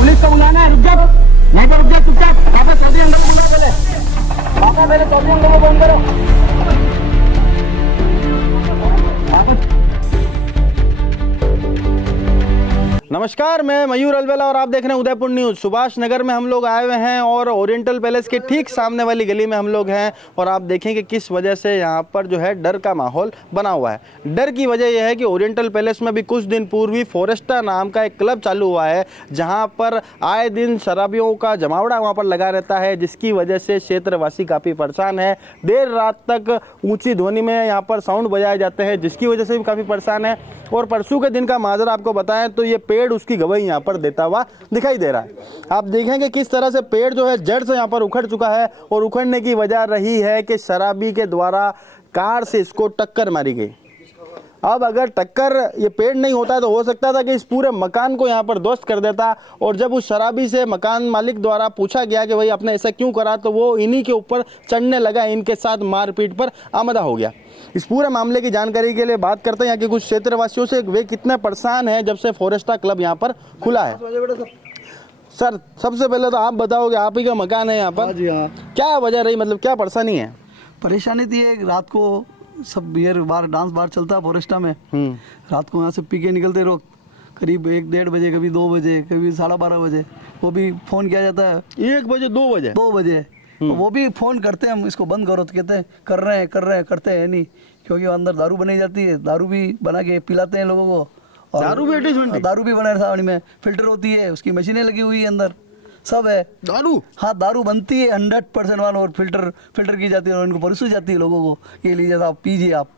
Police को बुलाना है, रुक जाओ यहीं पर, रुक जाओ चुपचाप। पापा चौधरी अंदर को बुलाओ पहले, पापा पहले चौधरी अंदर को फोन करो। नमस्कार, मैं मयूर अलवेला और आप देख रहे हैं उदयपुर न्यूज़। सुभाष नगर में हम लोग आए हुए हैं और ओरिएंटल पैलेस के ठीक सामने वाली गली में हम लोग हैं और आप देखेंगे किस वजह से यहाँ पर जो है डर का माहौल बना हुआ है। डर की वजह यह है कि ओरिएंटल पैलेस में भी कुछ दिन पूर्व ही फोरेस्टा नाम का एक क्लब चालू हुआ है, जहाँ पर आए दिन शराबियों का जमावड़ा वहाँ पर लगा रहता है, जिसकी वजह से क्षेत्रवासी काफ़ी परेशान है। देर रात तक ऊँची ध्वनि में यहाँ पर साउंड बजाए जाते हैं, जिसकी वजह से भी काफ़ी परेशान है। और परसों के दिन का माजरा आपको बताएं तो ये पेड़ उसकी गवाही यहाँ पर देता हुआ दिखाई दे रहा है। आप देखेंगे किस तरह से पेड़ जो है जड़ से यहाँ पर उखड़ चुका है और उखड़ने की वजह रही है कि शराबी के द्वारा कार से इसको टक्कर मारी गई। अब अगर टक्कर ये पेड़ नहीं होता तो हो सकता था कि इस पूरे मकान को यहाँ पर ध्वस्त कर देता। और जब उस शराबी से मकान मालिक द्वारा पूछा गया कि भाई आपने ऐसा क्यों करा, तो वो इन्हीं के ऊपर चढ़ने लगा, इनके साथ मारपीट पर आमदा हो गया। इस पूरे मामले की जानकारी के लिए बात करते हैं यहाँ के कुछ क्षेत्रवासियों से, वे कितने परेशान हैं जब से फोरेस्टा क्लब यहाँ पर खुला है। सर, सबसे पहले तो आप बताओगे, आप ही का मकान है यहाँ पर। जी हाँ। क्या वजह रही, मतलब क्या परेशानी है? परेशानी थी है रात को सब बियर बार डांस बार चलता है फोरेस्टा में। रात को यहाँ से पी के निकलते लोग करीब 1-1:30 बजे, कभी 2 बजे, कभी 12:30 बजे। वो भी फ़ोन किया जाता है 1 बजे 2 बजे। तो वो भी फ़ोन करते हैं, हम इसको बंद करो, तो कहते हैं कर रहे हैं करते हैं नहीं, क्योंकि अंदर दारू बनाई जाती है, दारू भी बना के पिलाते हैं लोगों को। और दारू भी बना रहा में फिल्टर होती है, उसकी मशीनें लगी हुई है अंदर, सब है दारू। हाँ, दारू बनती है 100% वाला, और फिल्टर की जाती है और इनको परोसी जाती है लोगों को, ये लीजिए आप पीजिए आप।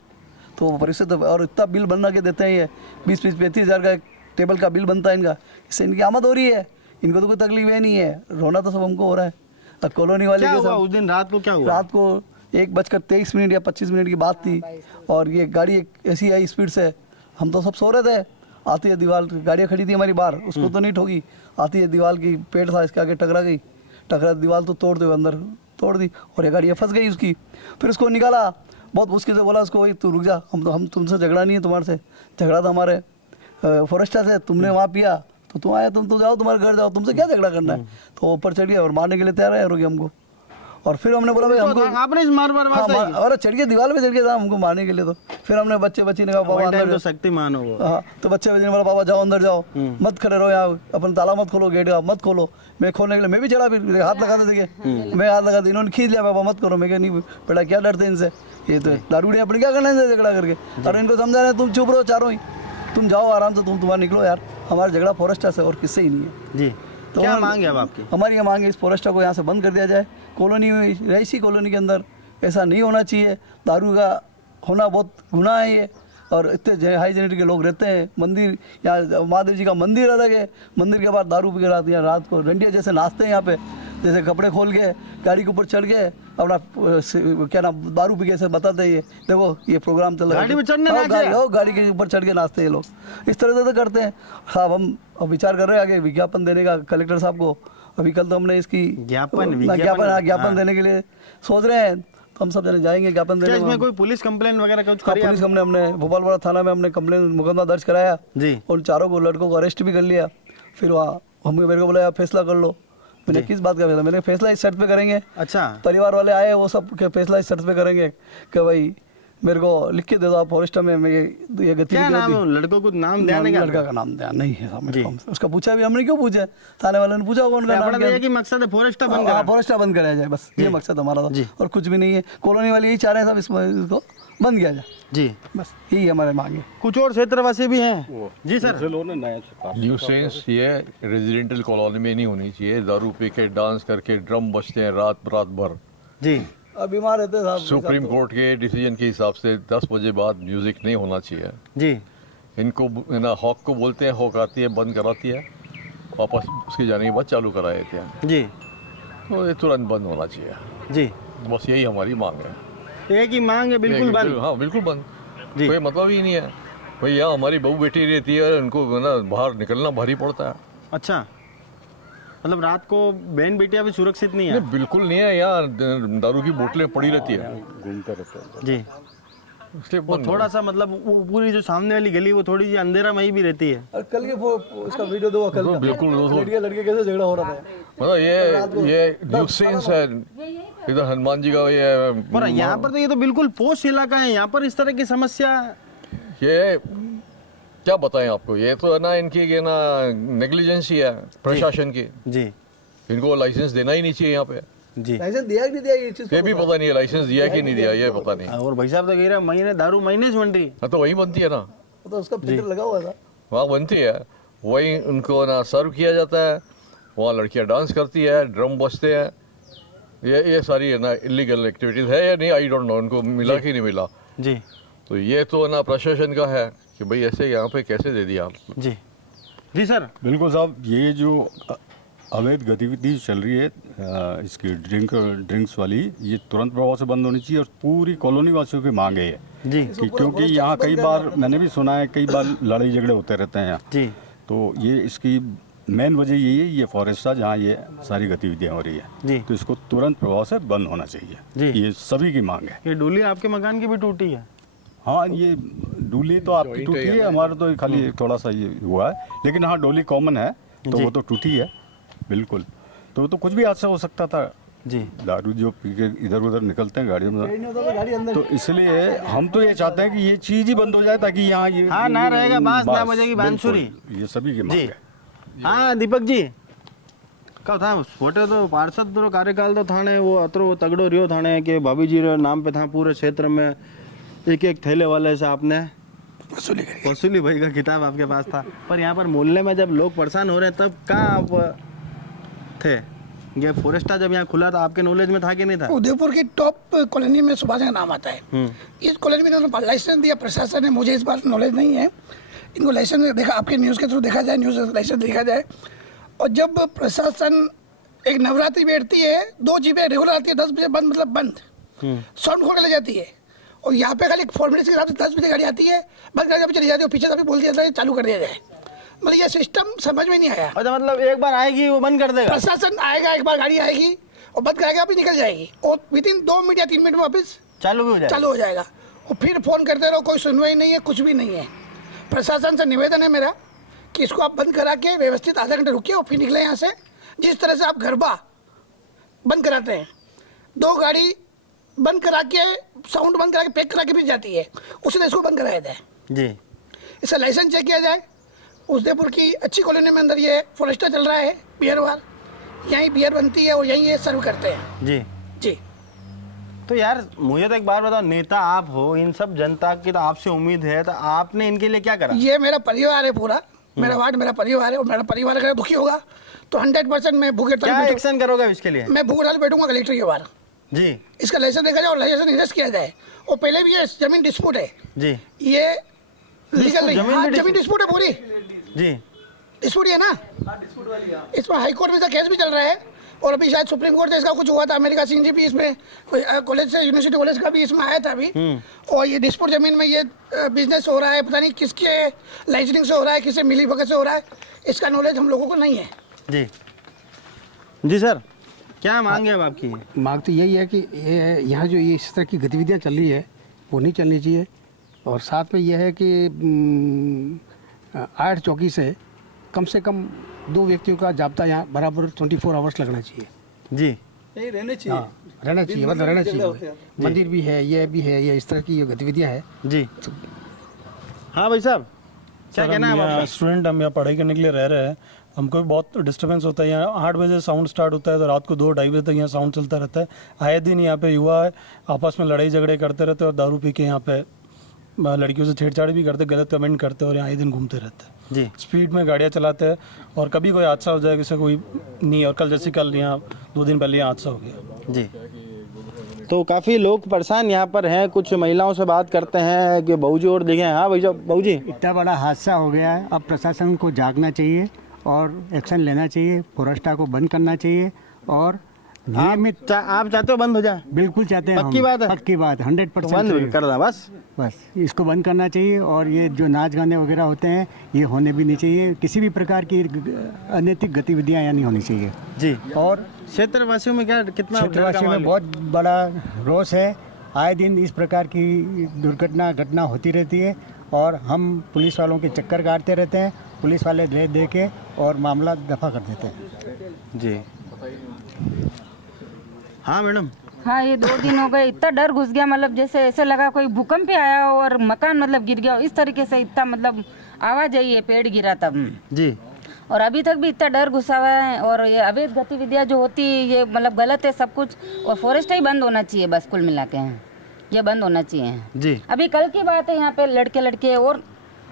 तो परिस्थित, और इतना बिल बना के देते हैं, ये 20-35 हज़ार का एक टेबल का बिल बनता है इनका। इससे इनकी आमद हो रही है, इनको तो कोई तकलीफ है नहीं है, रोना तो सब हमको हो रहा है। अब कॉलोनी वाले के साथ उस दिन रात को क्या हुआ? रात को 1:23 या 25 मिनट की बात थी, और ये गाड़ी एक ऐसी आई स्पीड से, हम तो सब सो रहे थे, आती है दीवार, गाड़ियाँ खड़ी थी हमारी बाहर, उसको तो नहीं ठोकी, आती है दीवार की पेड़ था इसके आगे टकरा दीवार तो तोड़ दे, अंदर तोड़ दी और ये गाड़ी फंस गई उसकी। फिर उसको निकाला, बहुत मुश्किल से बोला उसको, भाई तू रुक जा, हम तुमसे झगड़ा नहीं है, तुम्हारे से झगड़ा था हमारे फॉरेस्टा से, तुमने वहाँ पिया तो तुम आए, तुम तो जाओ तुम्हारे घर जाओ, तुमसे क्या झगड़ा करना है। तो ऊपर चढ़ गया और मारने के लिए तैयार है रोगे हमको। और फिर हमने बोला भाई हमको आपने और चढ़ गया, दीवार पे चढ़ गया था हमको मारने के लिए। तो फिर हमने बच्ची ने कहा पापा अंदर तो शक्तिमान हो। हाँ, तो बच्चे ने बोला पापा जाओ अंदर जाओ, मत खड़े रहो यहाँ, अपन ताला मत खोलो, गेट का मत खोलो। मैं खोलने के लिए मैं भी चढ़ा, फिर हाथ लगा दे, देखिए मैं हाथ लगा दे, इन्होंने खींच लिया, पापा मत करो। मैं क्या नहीं बेटा, क्या डरते इनसे, ये तो दारूड़ी अपने क्या करना है झगड़ा करके। और इनको समझा रहे तुम चुप रहो चारों ही, तुम जाओ आराम से, तुम तुम्हारा निकलो यार, हमारा झगड़ा फॉरेस्टा से और किससे ही नहीं है जी। तो क्या मांग है अब आपकी? हमारी ये मांग है इस फॉरेस्टा को यहाँ से बंद कर दिया जाए। कॉलोनी में, रईसी कॉलोनी के अंदर ऐसा नहीं होना चाहिए, दारू का होना बहुत गुनाह है ये। और इतने हाई जेनेटिक के लोग रहते हैं, मंदिर यहाँ महादेव जी का मंदिर अलग है, मंदिर के बाद दारू पी के रात को रंडिया जैसे नाचते हैं यहाँ पे, जैसे कपड़े खोल के गाड़ी के ऊपर चढ़ के अपना क्या नाम दारू पी के ऐसे बताते हैं, ये देखो ये प्रोग्राम चल रहा है, गाड़ी में चढ़ने गाड़ी के ऊपर चढ़ के नाचते हैं लोग, इस तरह से तो करते हैं साहब। हम अब विचार कर रहे हैं आगे विज्ञापन देने का कलेक्टर साहब को। अभी कल तो हमने इसकी ज्ञापन देने के लिए सोच रहे हैं, तो हम सब जने जाएंगे ज्ञापन देने। इसमें कोई पुलिस कंप्लेंट वगैरह कुछ करी? पुलिस हमने भोपालवाड़ा थाना में हमने मुकदमा दर्ज कराया जी, और चारों को लड़कों को अरेस्ट भी कर लिया। फिर वहाँ मेरे को बोला फैसला कर लो। मैंने किस बात का फैसला? मैंने फैसला इस शर्त पे करेंगे। अच्छा, परिवार वाले आए, वो सब फैसला इस शर्त पे करेंगे कि भाई मेरे को लिख के दे दो आप फॉरेस्ट में, मैं ये क्या गतिविधि नाम है होती उन लड़कों को, नाम ध्यान है क्या? लड़का का नाम ध्यान नहीं है साहब मेरे जी। को। उसका पूछा भी हमने, क्यों पूछा, थाने वाले ने पूछा होगा उनका नाम अपना तो क्या ये कि मकसद है फॉरेस्ट बंद हाँ, करा। फॉरेस्ट बंद कराया जाए, बस ये मकसद हमारा जी। था और कुछ भी नहीं है। कॉलोनी वाले यही चाह रहे हैं साहब इसको बंद किया जाए, जी, बस यही हमारे मांग है। कुछ और क्षेत्रवासी भी हैं। जी सर। न्यूसेंस ये रेजिडेंटल कॉलोनी में नहीं होनी चाहिए। दारू पी के डांस करके ड्रम बजते हैं रात भर। जी, अब बीमार रहते हैं साहब। सुप्रीम कोर्ट के डिसीजन के हिसाब से 10 बजे बाद म्यूजिक नहीं होना चाहिए। जी, इनको ना हॉक को बोलते हैं, हॉक आती है बंद कराती है, वापस उसके जाने के बाद चालू करा देते हैं। जी, तो ये तुरंत बंद होना चाहिए, जी, बस यही हमारी मांग है। एक ही मांग है, बिल्कुल बंद। हाँ बिल्कुल बंद, जी। कोई मतलब ही नहीं है। भाई यहाँ हमारी बहू बेटी रहती है और उनको ना बाहर निकलना भारी पड़ता है। अच्छा, मतलब रात को बहन बेटियां भी सुरक्षित नहीं है? नहीं बिल्कुल नहीं है, यहाँ दारू की बोतलें पड़ी रहती है, जी, इसलिए वो बंद थोड़ा सा मतलब वो पूरी जो सामने वाली गली वो थोड़ी सी अंधेरामयी भी रहती है। और कल के वो इसका वीडियो दो, कल का। बिल्कुल लड़के कैसे झगड़ा हो रहा था। मतलब ये न्यूसेंस है इधर हनुमान जी का ये। पर यहाँ पर तो ये तो बिल्कुल पोश इलाका है, यहाँ पर इस तरह की समस्या। ये क्या बताएं आपको, ये तो है ना इनकी ये ना नेग्लिजेंस ही है प्रशासन की। जी, इनको लाइसेंस देना ही नहीं चाहिए यहाँ पे। जी, लाइसेंस दिया कि नहीं दिया ये चीज ये भी पता नहीं है लाइसेंस दिया कि नहीं दिया, ये पता नहीं। और भाई साहब तो कह रहे हैं महीने दारू महीने से बन रही। हाँ तो वही बनती है ना, तो उसका फिल्टर लगा हुआ था। वहाँ बनती है, वही उनको ना सर्व किया जाता है, वहाँ लड़कियाँ डांस करती है, ड्रम बजते हैं। ये सारी है ना इलीगल एक्टिविटीज़ है या नहीं, आई डोंट नो, उनको मिला कि नहीं मिला। जी, तो ये तो ना प्रशासन का है कि भाई ऐसे यहाँ पे कैसे दे दिया आप। जी, जी सर। बिल्कुल साहब, ये जो अवैध गतिविधि चल रही है इसकी ड्रिंक्स वाली, ये तुरंत प्रभाव से बंद होनी चाहिए और पूरी कॉलोनी वासियों की मांग है ये जी, कि क्योंकि यहाँ कई बार मैंने भी सुना है, कई बार लड़ाई झगड़े होते रहते हैं यहाँ। जी, तो ये इसकी मेन वजह यही है, ये फॉरेस्ट है जहाँ ये सारी गतिविधियाँ हो रही है, जी, तो इसको तुरंत प्रभाव से बंद होना चाहिए। जी। ये सभी की मांग है। ये डोली आपके मकान की भी टूटी है? हाँ, ये डोली तो आपकी टूटी है, हमारा तो खाली थोड़ा सा ये हुआ है, लेकिन हाँ डोली कॉमन है तो जी। वो तो टूटी है बिल्कुल। तो कुछ भी हादसा हो सकता था। जी, दारू जो पी के इधर उधर निकलते हैं गाड़ियों में, नहीं होता तो गाड़ी अंदर। तो इसलिए हम तो ये चाहते हैं कि ये चीज़ ही बंद हो जाए ताकि यहाँ ये हाँ, ना रहेगा बांस, ना बजेगी बांसुरी। बिल्कुल, ये सभी की मांग जी। है। हाँ दीपक जी, क्या था छोटे तो पार्षद तो कार्यकाल तो थाने वो अतरो तगड़ो रियो थाने के भाभी जी रे नाम पे था, पूरे क्षेत्र में एक एक थैले वाले से आपने वसूली भाई का किताब आपके पास था। पर यहाँ पर मोहल्ले में जब लोग परेशान हो रहे हैं तब कहाँ आप थे? ये फॉरेस्टा जब यहाँ खुला था आपके नॉलेज में था कि नहीं था? उदयपुर की टॉप कॉलोनी में सुभाष का नाम आता है। इस कॉलोनी में इन्होंने लाइसेंस दिया प्रशासन ने, मुझे इस बात नॉलेज नहीं है। इनको लाइसेंस देखा, आपके न्यूज़ के थ्रू देखा जाए, न्यूज़ लाइसेंस देखा जाए। और जब प्रशासन एक नवरात्रि बैठती है, 2 जीपें रेगुलर आती है, 10 बजे बंद मतलब बंद, साउंड खोल के ले जाती है। और यहाँ पे खाली फॉर्मेलिटी के हिसाब से 10 बजे गाड़ी आती है, बंद गाड़ी चली जाती है और पीछे से बोल दिया जाता है चालू कर दिया जाए। मतलब ये सिस्टम समझ में नहीं आया। अच्छा, मतलब एक बार आएगी वो बंद कर देगा? प्रशासन आएगा, एक बार गाड़ी आएगी और बंद कराएगा, अभी निकल जाएगी और विदिन 2 मिनट या 3 मिनट में वापस चालू भी हो जाएगा? चालू हो जाएगा। और फिर फ़ोन करते रहो, कोई सुनवाई नहीं है, कुछ भी नहीं है। प्रशासन से निवेदन है मेरा कि इसको आप बंद करा के व्यवस्थित आधा घंटे रुकिए और फिर निकले यहाँ से। जिस तरह से आप गरबा बंद कराते हैं, 2 गाड़ी बंद करा के, साउंड बंद करा के, पैक करा के भी जाती है, उसी तरह इसको बंद कराया जाए। जी, इसका लाइसेंस चेक किया जाए। उदयपुर की अच्छी कॉलोनी में अंदर ये फॉरेस्टर चल रहा है, बियर बार, यहीं बियर बनती है और यहीं ये सर्व करते हैं। जी, जी। तो यार मुझे तो एक बार बताओ, नेता आप हो, इन सब जनता की तो आपसे उम्मीद है, तो आपने इनके लिए क्या करा? ये मेरा परिवार है पूरा, मेरा वार्ड मेरा परिवार है और मेरा परिवार अगर दुखी होगा तो 100% मैं भूख क्या हड़ताल एक्शन करोगे इसके लिए? मैं भूख हड़ताल बैठूंगा कलेक्टर के बाहर। जी, इसका लाइसेंस देखा जाए और लाइसेंस निरस्त किया जाए। और पहले भी ये जमीन डिस्प्यूट है, जी, ये लीगल नहीं। जमीन हाँ, भी जमीन डिस्प्यूट है पूरी, जी, डिस्प्यूट है ना। इसमें हाई कोर्ट में इसका केस भी चल रहा है और अभी शायद सुप्रीम कोर्ट से इसका कुछ हुआ था। अमेरिका सिंह जी भी इसमें कॉलेज से, यूनिवर्सिटी कॉलेज का भी इसमें आया था अभी। और ये डिस्प्यूट जमीन में ये बिजनेस हो रहा है, पता नहीं किसके लाइसेंसिंग से हो रहा है, किससे मिली भगत से हो रहा है, इसका नॉलेज हम लोगों को नहीं है। जी, जी सर, क्या मांगे अब आपकी? मांग तो यही है कि ये यहाँ जो ये इस तरह की गतिविधियाँ चल रही है वो नहीं चलनी चाहिए। और साथ में यह है कि 8 चौकी से कम 2 व्यक्तियों का जाब्ता यहाँ बराबर 24 आवर्स लगना चाहिए। जी, ये रहने चाहिए। हाँ रहना चाहिए, मतलब रहना चाहिए। मंदिर भी है, ये इस तरह की ये गतिविधियाँ है। जी हाँ भाई साहब, क्या कहना है आपका? स्टूडेंट हम यहाँ पढ़ाई करने के लिए रह रहे हैं, हमको भी बहुत डिस्टर्बेंस होता है। यहाँ 8 बजे साउंड स्टार्ट होता है तो रात को 2-2:30 बजे तक यहाँ साउंड चलता रहता है। आए दिन यहाँ पे युवा आपस में लड़ाई झगड़े करते रहते हैं और दारू पी के यहाँ पे लड़कियों से छेड़छाड़ भी करते, गलत कमेंट करते हैं और यहाँ आए दिन घूमते रहते हैं। जी स्पीड में गाड़ियाँ चलाते हैं और कभी कोई हादसा हो जाए, किसी कोई नहीं। और कल जैसे कल यहाँ 2 दिन पहले यहाँ हादसा हो गया। जी तो काफ़ी लोग परेशान यहाँ पर हैं। कुछ महिलाओं से बात करते हैं कि बहू जी और देखें। हाँ भाई साहब, बहू जी, इतना बड़ा हादसा हो गया है, अब प्रशासन को जागना चाहिए और एक्शन लेना चाहिए, फोरेस्टा को बंद करना चाहिए और नियमित। आप चाहते हो बंद हो जाए? बिल्कुल चाहते हैं, पक्की बात है? पक्की बात, 100% बंद कर दें बस। बस इसको बंद करना चाहिए। और ये जो नाच गाने वगैरह होते हैं ये होने भी नहीं चाहिए। किसी भी प्रकार की अनैतिक गतिविधियाँ यहाँ नहीं होनी चाहिए। जी और क्षेत्रवासियों में क्या कितना क्षेत्रवासियों में बहुत बड़ा रोष है। आए दिन इस प्रकार की घटना होती रहती है और हम पुलिस वालों के चक्कर काटते रहते हैं। पुलिस वाले दे के और मामला दफा कर देते हैं। जी हाँ मैडम। हाँ ये 2 दिन हो गए, इतना डर घुस गया, मतलब जैसे ऐसे लगा कोई भूकंप ही आया हो और मकान मतलब गिर गया, इस तरीके से इतना मतलब आवाज आई है, पेड़ गिरा तब। जी और अभी तक भी इतना डर घुसा हुआ है। और ये अवैध गतिविधियाँ जो होती है ये मतलब गलत है सब कुछ। और फॉरेस्ट ही बंद होना चाहिए बस, कुल मिला के ये बंद होना चाहिए। जी अभी कल की बात है, यहाँ पे लड़के और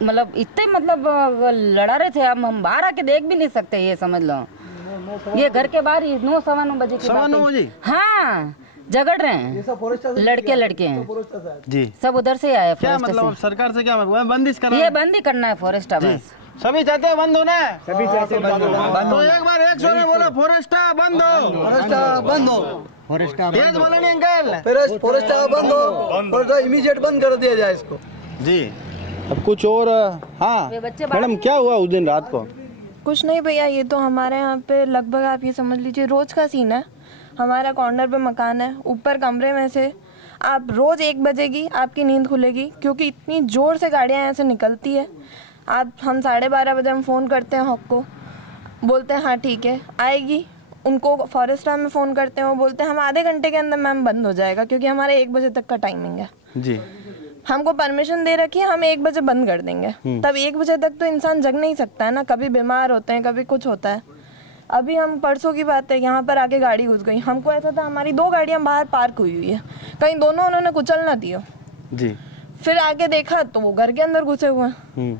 मतलब इतने मतलब लड़ा रहे थे, हम बाहर आके देख भी नहीं सकते, ये समझ लो। ये घर के बाहर ही 9-9 बजे की बात है। हाँ झगड़ रहे हैं लड़के हैं जी, सब उधर से आए। क्या फॉरेस्ट मतलब सरकार से क्या मतलब बंदिश से करना ये बंद ही करना है फॉरेस्ट बस। सभी चाहते हैं बंद होना है। सभी चाहते हैं बंद हो। तो एक बार एक स्वर में बोलो, फॉरेस्टा बंद हो। फोरेस्टा बंद हो, फोरेस्टा तेज बोलो नहीं अंकल। फोरेस्टा बंद हो, फोरेस्टा इमीडिएट बंद कर दिया जाए इसको। जी अब कुछ और। हाँ ये बच्चे मैडम, क्या हुआ उस दिन रात को? कुछ नहीं भैया, ये तो हमारे यहाँ पे लगभग आप ये समझ लीजिए रोज़ का सीन है। हमारा कॉर्नर पे मकान है, ऊपर कमरे में से आप रोज़ 1 बजेगी आपकी नींद खुलेगी, क्योंकि इतनी ज़ोर से गाड़ियाँ यहाँ से निकलती है। हम 12:30 बजे हम फ़ोन करते हैं हॉक को, बोलते हैं हाँ ठीक है आएगी। उनको फॉरेस्टा में फ़ोन करते हैं, वो बोलते हैं हम आधे घंटे के अंदर मैम बंद हो जाएगा, क्योंकि हमारे 1 बजे तक का टाइमिंग है। जी हमको परमिशन दे रखी है, हम 1 बजे बंद कर देंगे। तब 1 बजे तक तो इंसान जग नहीं सकता है ना, कभी बीमार होते हैं, कभी कुछ होता है। अभी हम परसों की बात है, यहाँ पर आके गाड़ी घुस गई। हमको ऐसा था हमारी 2 गाड़ियाँ बाहर पार्क हुई है, कहीं दोनों उन्होंने कुचल ना दिया। जी फिर आके देखा तो वो घर के अंदर घुसे हुए हैं।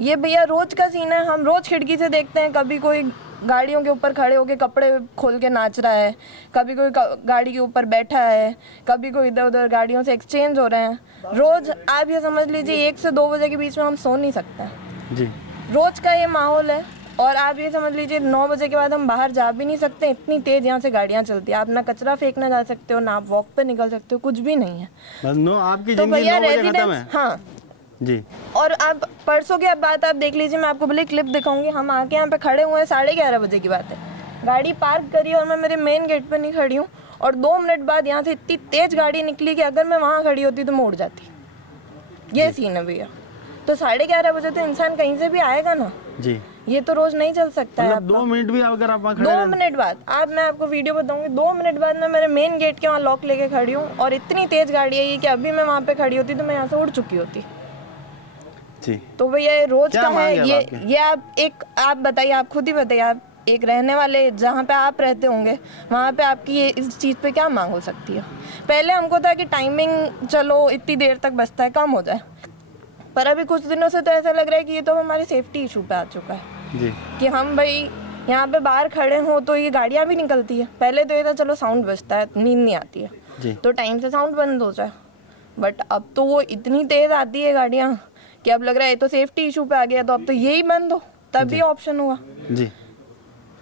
ये भैया रोज का सीन है, हम रोज खिड़की से देखते हैं, कभी कोई गाड़ियों के ऊपर खड़े होके कपड़े खोल के नाच रहा है, कभी कोई गाड़ी के ऊपर बैठा है, कभी कोई इधर उधर गाड़ियों से एक्सचेंज हो रहे हैं। रोज आप ये समझ लीजिए 1 से 2 बजे के बीच में हम सो नहीं सकते। जी रोज का ये माहौल है। और आप ये समझ लीजिए 9 बजे के बाद हम बाहर जा भी नहीं सकते, इतनी तेज यहाँ से गाड़ियाँ चलती है। आप ना कचरा फेंकना जा सकते हो, ना आप वॉक पे निकल सकते हो, कुछ भी नहीं है। बस नो, आपकी तो जिंदगी भैया 9 बजे खत्म है। रेजिडेंस, हाँ जी और आप परसों की बात आप देख लीजिए, मैं आपको भले क्लिप दिखाऊंगी। हम आके यहाँ पे खड़े हुए हैं, 11:30 बजे की बात है। गाड़ी पार्क करी और मैं मेरे मेन गेट पे नहीं खड़ी हूँ, और 2 मिनट बाद यहाँ से इतनी तेज गाड़ी निकली कि अगर मैं वहाँ खड़ी होती तो मैं उड़ जाती। ये सीन है भैया। तो 11:30 बजे तो इंसान कहीं से भी आएगा ना। जी ये तो रोज नहीं चल सकता है। मतलब 2 मिनट भी अगर आप वहाँ खड़े 2 मिनट बाद मैं आपको वीडियो बताऊंगी। 2 मिनट बाद मैं मेरे मेन गेट के वहाँ लॉक लेके खड़ी हूँ, और इतनी तेज गाड़ी है ये कि अभी मैं वहाँ पे खड़ी होती तो मैं यहाँ से उड़ चुकी होती। जी तो भैया ये रोज क्या का मांग है। है आपकी? ये आप बताइए, आप खुद ही बताइए, आप एक रहने वाले जहाँ पे आप रहते होंगे वहाँ पे आपकी ये इस चीज़ पे क्या मांग हो सकती है? पहले हमको था कि टाइमिंग चलो इतनी देर तक बचता है, कम हो जाए, पर अभी कुछ दिनों से तो ऐसा लग रहा है कि ये तो हमारी सेफ्टी इशू पे आ चुका है जी कि हम भाई यहाँ पे बाहर खड़े हो तो ये गाड़ियाँ भी निकलती है। पहले तो ये था चलो साउंड बजता है, नींद नहीं आती जी। है, तो टाइम से साउंड बंद हो जाए, बट अब तो वो इतनी तेज आती है गाड़ियाँ कि अब लग रहा है तो सेफ्टी इशू पे आ गया, तो अब तो यही बंद हो, तब भी ऑप्शन हुआ। जी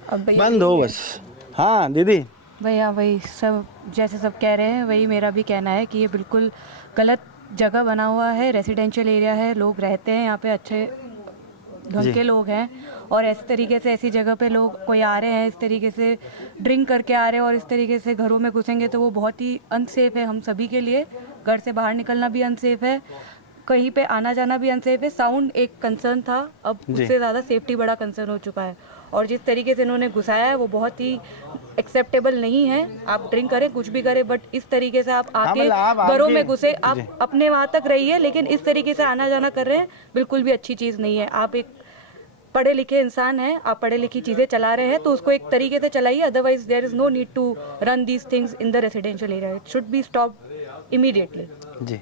अब भैया बंद हो बस। हाँ दीदी, भैया वही सब जैसे सब कह रहे हैं वही मेरा भी कहना है कि ये बिल्कुल गलत जगह बना हुआ है, रेसिडेंशियल एरिया है, लोग रहते हैं यहाँ पे, अच्छे ढंग के लोग हैं, और इस तरीके से ऐसी जगह पे लोग कोई आ रहे हैं, इस तरीके से ड्रिंक करके आ रहे हैं और इस तरीके से घरों में घुसेंगे तो वो बहुत ही अनसेफ है हम सभी के लिए। घर से बाहर निकलना भी अनसेफ है, कहीं पे आना जाना भी अनसेफ है। साउंड एक कंसर्न था, अब उससे ज़्यादा सेफ्टी बड़ा कंसर्न हो चुका है, और जिस तरीके से इन्होंने घुसाया है वो बहुत ही एक्सेप्टेबल नहीं है। आप ड्रिंक करें, कुछ भी करें, बट इस तरीके से आप आके मतलब आप घरों आके- में घुसे, आप अपने वहाँ तक रहिए, लेकिन इस तरीके से आना जाना कर रहे हैं, बिल्कुल भी अच्छी चीज़ नहीं है। आप एक पढ़े लिखे इंसान हैं, आप पढ़े लिखी चीज़ें चला रहे हैं तो उसको एक तरीके से चलाइए, otherwise there is no need to run these things in the residential area, it should be stop immediately. जी,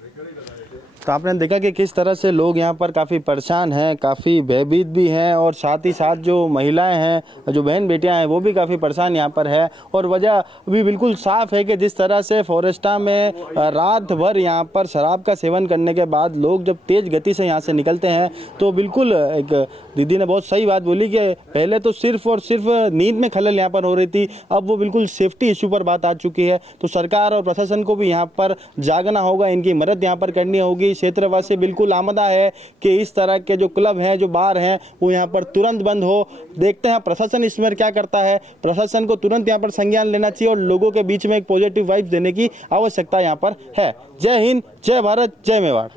तो आपने देखा कि किस तरह से लोग यहाँ पर काफ़ी परेशान हैं, काफ़ी भयभीत भी हैं, और साथ ही साथ जो महिलाएं हैं, जो बहन बेटियां हैं, वो भी काफ़ी परेशान यहाँ पर है। और वजह भी बिल्कुल साफ़ है कि जिस तरह से फॉरेस्टा में रात भर यहाँ पर शराब का सेवन करने के बाद लोग जब तेज़ गति से यहाँ से निकलते हैं तो बिल्कुल, एक दीदी ने बहुत सही बात बोली कि पहले तो सिर्फ और सिर्फ नींद में खलल यहाँ पर हो रही थी, अब वो बिल्कुल सेफ्टी इशू पर बात आ चुकी है। तो सरकार और प्रशासन को भी यहाँ पर जागना होगा, इनकी मदद यहाँ पर करनी होगी। क्षेत्रवासी बिल्कुल आमदा है कि इस तरह के जो क्लब हैं, जो बार हैं, वो यहाँ पर तुरंत बंद हो। देखते हैं प्रशासन इसमें क्या करता है। प्रशासन को तुरंत यहाँ पर संज्ञान लेना चाहिए और लोगों के बीच में एक पॉजिटिव वाइब्स देने की आवश्यकता यहाँ पर है। जय हिंद, जय भारत, जय मेवाड़।